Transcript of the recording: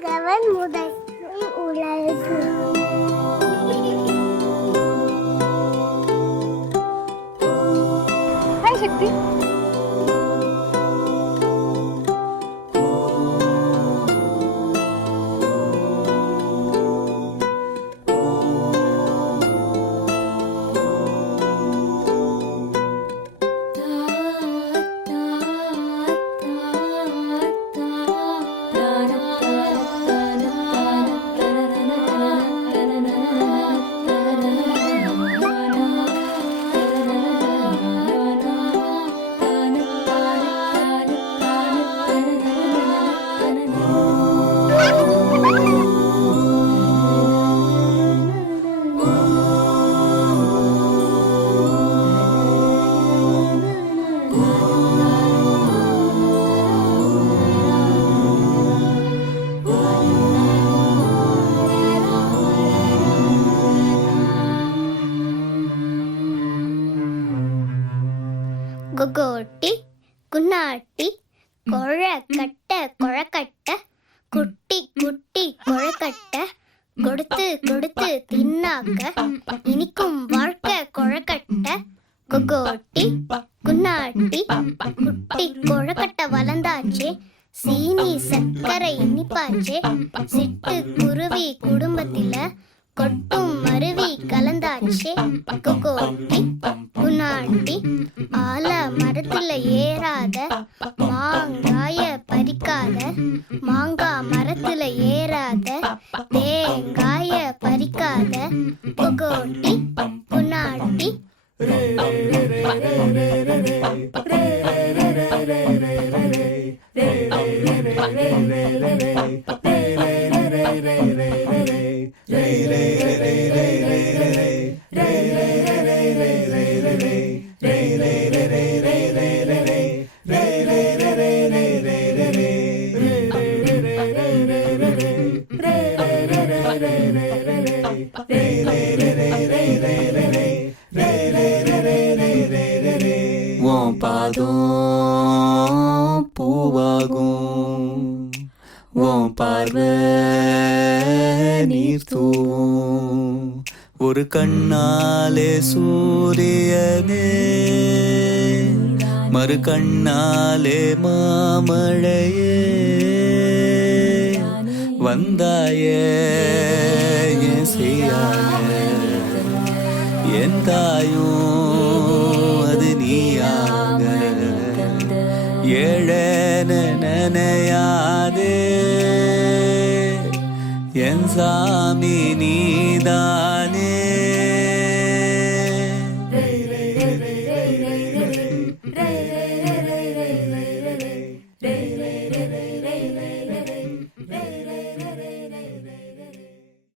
ஆகவன் முதல் உலகு. ஹாய் சக்தி. கொகோட்டி குன்னாட்டி கொழக்கட்ட கொழக்கட்ட குட்டி குட்டி கொழக்கட்ட கொடுத்து கொடுத்து தின்னாக்க இனிக்கும் வாழ்க்கை கொழக்கட்ட. கொகோட்டி குன்னாட்டி குட்டி கொழக்கட்ட வளர்ந்தாச்சே, சீனி சர்க்கரை இனிப்பாச்சே, சிட்டு குருவி குடும்பத்தில கொட்டும் மருவி கலந்தாச்சே. கொகோட்டி குன்னாட்டி ஆல மரத்துல ஏறாத மாங்காய பறிக்காத, மாங்கா மரத்துல ஏறாத தேங்காய பறிக்காத. கொகோட்டி குன்னாட்டி உன் பாதம் பூவாகும், உன் பார்வை நீர் தூவும், ஒரு கண்ணாலே சூரியனே மறு கண்ணாலே மாமழையே வந்தாயே என் செய்யாய என் தாயும் அது நீயாக ஏழன நினையாதே என் சாமி நீதான்.